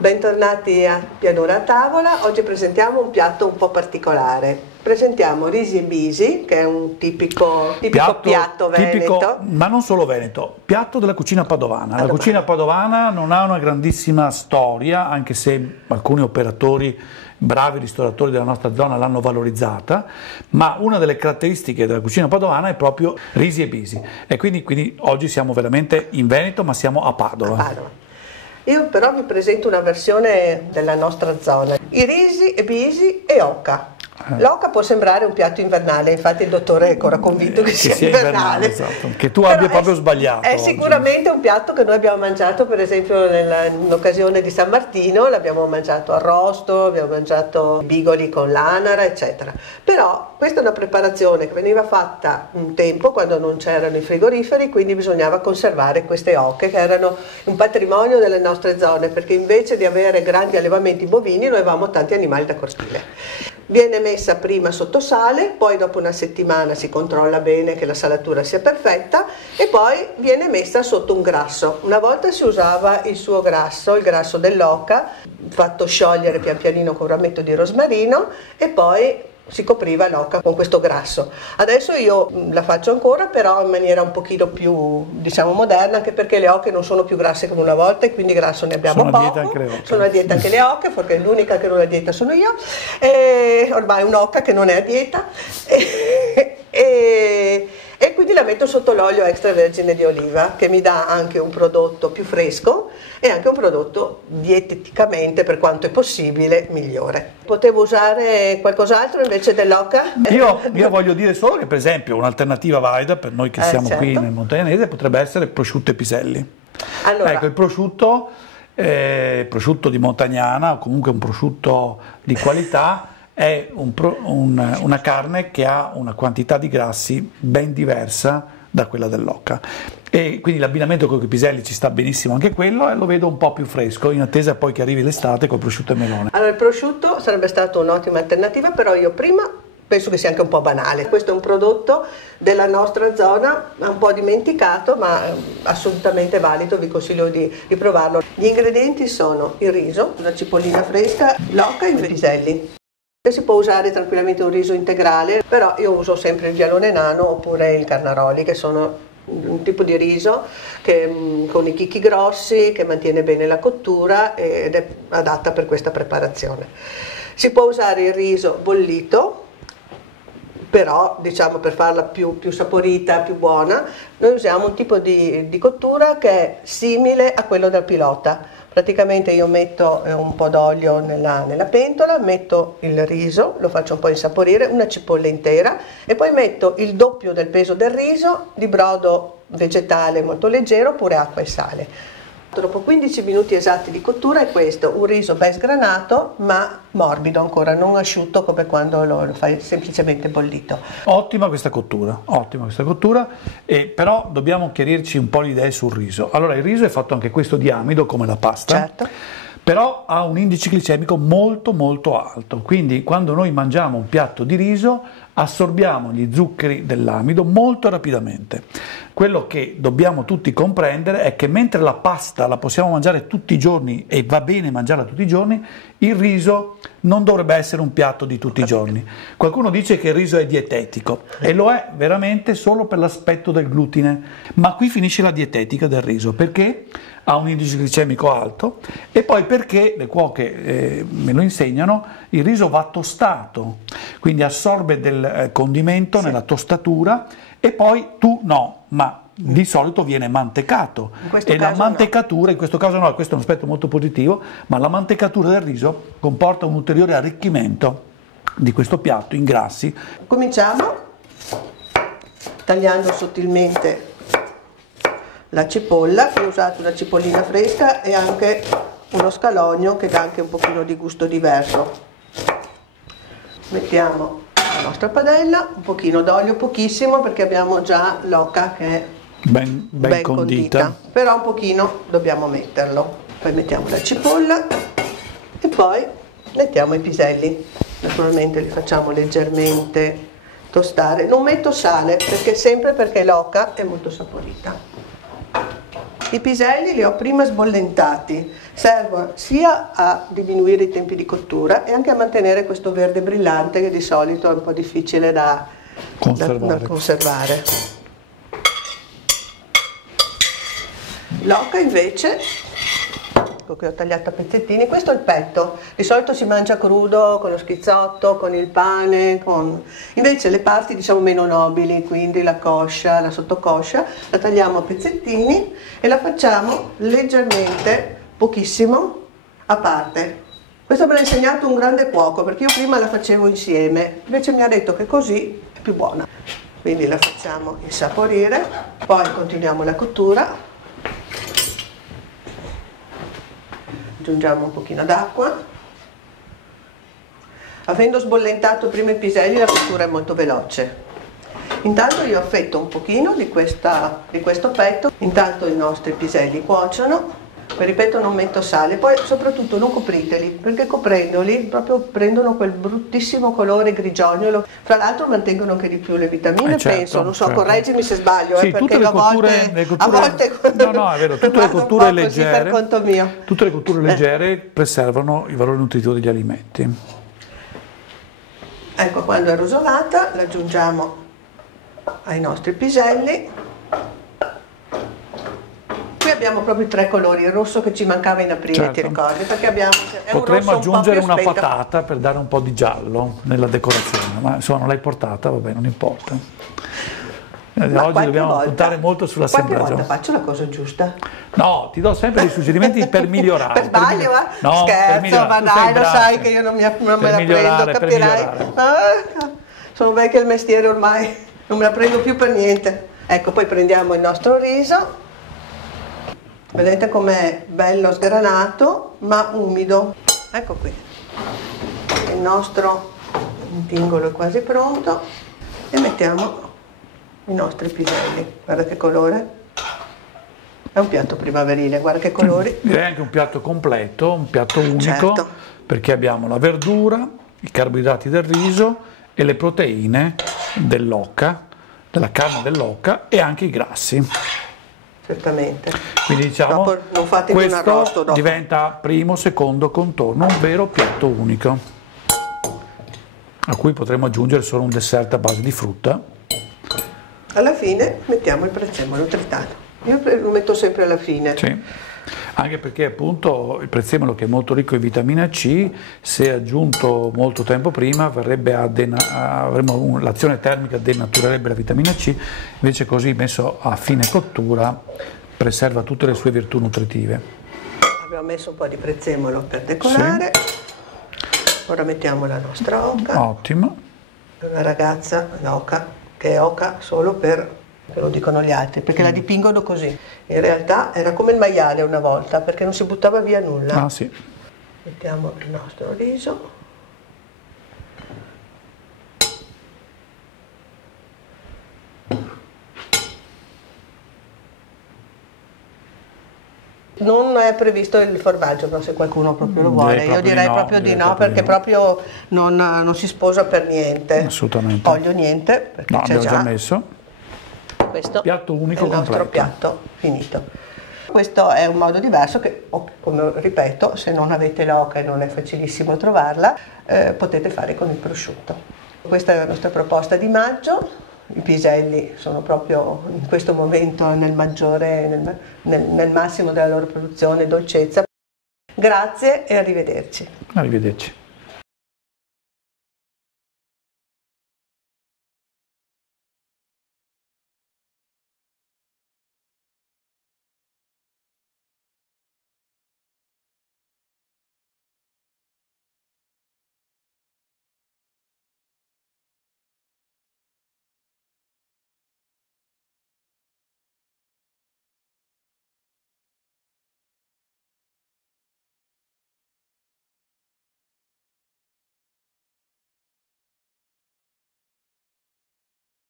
Bentornati a Pianura a tavola. Oggi presentiamo un piatto un po' particolare. Presentiamo risi e bisi, che è un tipico piatto veneto. Ma non solo veneto, piatto della cucina padovana. La cucina padovana non ha una grandissima storia, anche se alcuni operatori, bravi ristoratori della nostra zona l'hanno valorizzata, ma una delle caratteristiche della cucina padovana è proprio risi e bisi. E quindi oggi siamo veramente in Veneto, ma siamo a Padova. Io però vi presento una versione della nostra zona, i risi e bisi e oca. L'oca può sembrare un piatto invernale, infatti il dottore è ancora convinto che sia invernale. Esatto. Che tu abbia proprio sbagliato. È sicuramente un piatto che noi abbiamo mangiato, per esempio in occasione di San Martino, l'abbiamo mangiato arrosto, abbiamo mangiato bigoli con l'anara, eccetera. Però questa è una preparazione che veniva fatta un tempo, quando non c'erano i frigoriferi, quindi bisognava conservare queste oche, che erano un patrimonio delle nostre zone, perché invece di avere grandi allevamenti bovini, noi avevamo tanti animali da cortile. Viene messa prima sotto sale, poi dopo una settimana si controlla bene che la salatura sia perfetta e poi viene messa sotto un grasso. Una volta si usava il suo grasso, il grasso dell'oca, fatto sciogliere pian pianino con un rametto di rosmarino e poi si copriva l'oca con questo grasso. Adesso io la faccio ancora, però in maniera un pochino più, diciamo, moderna, anche perché le oche non sono più grasse come una volta e quindi grasso ne abbiamo poco. Sono a dieta anche le oche, perché l'unica che non è a dieta sono io, ormai un'oca che non è a dieta, e quindi la metto sotto l'olio extravergine di oliva, che mi dà anche un prodotto più fresco e anche un prodotto dieteticamente, per quanto è possibile, migliore. Potevo usare qualcos'altro invece dell'oca? Io voglio dire solo che, per esempio, un'alternativa valida per noi che siamo qui nel Montagnanese potrebbe essere prosciutto e piselli. Allora, ecco, il prosciutto di Montagnana, o comunque un prosciutto di qualità, è una carne che ha una quantità di grassi ben diversa da quella dell'oca, e quindi l'abbinamento con i piselli ci sta benissimo anche quello, e lo vedo un po' più fresco, in attesa poi che arrivi l'estate col prosciutto e melone. Allora, il prosciutto sarebbe stato un'ottima alternativa, però io prima penso che sia anche un po' banale. Questo è un prodotto della nostra zona, un po' dimenticato, ma assolutamente valido, vi consiglio di provarlo. Gli ingredienti sono il riso, la cipollina fresca, l'oca e i piselli. Si può usare tranquillamente un riso integrale, però io uso sempre il vialone nano oppure il carnaroli, che sono un tipo di riso che, con i chicchi grossi, che mantiene bene la cottura ed è adatta per questa preparazione. Si può usare il riso bollito, però diciamo per farla più saporita, più buona, noi usiamo un tipo di cottura che è simile a quello del pilota. Praticamente io metto un po' d'olio nella pentola, metto il riso, lo faccio un po' insaporire, una cipolla intera e poi metto il doppio del peso del riso di brodo vegetale molto leggero oppure acqua e sale. Dopo 15 minuti esatti di cottura è questo, un riso ben sgranato ma morbido ancora, non asciutto come quando lo fai semplicemente bollito. Ottima questa cottura, però dobbiamo chiarirci un po' le idee sul riso. Allora, il riso è fatto anche questo di amido come la pasta, certo, però ha un indice glicemico molto molto alto, quindi quando noi mangiamo un piatto di riso assorbiamo gli zuccheri dell'amido molto rapidamente. Quello che dobbiamo tutti comprendere è che mentre la pasta la possiamo mangiare tutti i giorni e va bene mangiarla tutti i giorni, il riso non dovrebbe essere un piatto di tutti i giorni. Qualcuno dice che il riso è dietetico e lo è veramente solo per l'aspetto del glutine, ma qui finisce la dietetica del riso, perché ha un indice glicemico alto e poi perché, le cuoche me lo insegnano, il riso va tostato, quindi assorbe del condimento nella tostatura e poi ma di solito viene mantecato e la mantecatura, in questo caso no, questo è un aspetto molto positivo, ma la mantecatura del riso comporta un ulteriore arricchimento di questo piatto in grassi. Cominciamo tagliando sottilmente la cipolla. Io ho usato una cipollina fresca e anche uno scalogno che dà anche un pochino di gusto diverso. Mettiamo la nostra padella, un pochino d'olio, pochissimo, perché abbiamo già l'oca che è ben condita, però un pochino dobbiamo metterlo. Poi mettiamo la cipolla e poi mettiamo i piselli. Naturalmente li facciamo leggermente tostare. Non metto sale perché l'oca è molto saporita. I piselli li ho prima sbollentati, servono sia a diminuire i tempi di cottura e anche a mantenere questo verde brillante che di solito è un po' difficile da conservare. L'oca invece, ecco che ho tagliato a pezzettini, questo è il petto, di solito si mangia crudo con lo schizzotto, con il pane, invece le parti diciamo meno nobili, quindi la coscia, la sottocoscia, la tagliamo a pezzettini e la facciamo leggermente, pochissimo, a parte. Questo me l'ha insegnato un grande cuoco, perché io prima la facevo insieme, invece mi ha detto che così è più buona. Quindi la facciamo insaporire, poi continuiamo la cottura. Aggiungiamo un pochino d'acqua. Avendo sbollentato prima i piselli la cottura è molto veloce. Intanto io affetto un pochino di questo petto, intanto i nostri piselli cuociono. Poi ripeto, non metto sale, poi soprattutto non copriteli, perché coprendoli proprio prendono quel bruttissimo colore grigiognolo. Fra l'altro mantengono anche di più le vitamine, certo, penso, non so, certo. Correggimi se sbaglio, sì, perché a volte no, è vero, tutte le cotture leggere, per conto mio. Tutte le cotture leggere preservano il valore nutritivo degli alimenti. Ecco, quando è rosolata la aggiungiamo ai nostri piselli. Qui abbiamo proprio i tre colori, il rosso che ci mancava in aprile, certo. Ti ricordi? Perché abbiamo Potremmo aggiungere una spento. patata per dare un po' di giallo nella decorazione, ma insomma non l'hai portata, vabbè, non importa. Oggi dobbiamo puntare molto sull'assemblaggio. Qualche volta faccio la cosa giusta. No, ti do sempre dei suggerimenti per migliorare. Per sbaglio, no, scherzo, ma dai, lo sai che io non me la prendo, capirai. Sono vecchia al mestiere ormai, non me la prendo più per niente. Ecco, poi prendiamo il nostro riso. Vedete com'è bello sgranato ma umido. Ecco qui, il nostro intingolo è quasi pronto e mettiamo i nostri piselli. Guarda che colore, è un piatto primaverile, guarda che colori. Direi anche un piatto completo, un piatto unico, certo. Perché abbiamo la verdura, i carboidrati del riso e le proteine dell'oca, della carne dell'oca e anche i grassi. Certamente. Quindi diciamo questo diventa primo, secondo contorno, un vero piatto unico, a cui potremo aggiungere solo un dessert a base di frutta. Alla fine mettiamo il prezzemolo tritato. Io lo metto sempre alla fine. Sì. Anche perché appunto il prezzemolo, che è molto ricco in vitamina C, se aggiunto molto tempo prima l'azione termica denaturerebbe la vitamina C, invece così messo a fine cottura preserva tutte le sue virtù nutritive. Abbiamo messo un po' di prezzemolo per decorare, sì. Ora mettiamo la nostra oca. Ottimo. Una ragazza, l'oca, che è oca solo per... che lo dicono gli altri, perché la dipingono così. In realtà era come il maiale una volta, perché non si buttava via nulla. Ah, sì. Mettiamo il nostro riso. Non è previsto il formaggio, però se qualcuno proprio lo vuole, io direi proprio di no, perché proprio non si sposa per niente. Assolutamente. Olio niente, perché no, c'è già messo. Questo piatto unico è il nostro piatto finito. Questo è un modo diverso che, come ripeto, se non avete l'oca e non è facilissimo trovarla, potete fare con il prosciutto. Questa è la nostra proposta di maggio. I piselli sono proprio in questo momento nel massimo della loro produzione e dolcezza. Grazie e arrivederci. Arrivederci.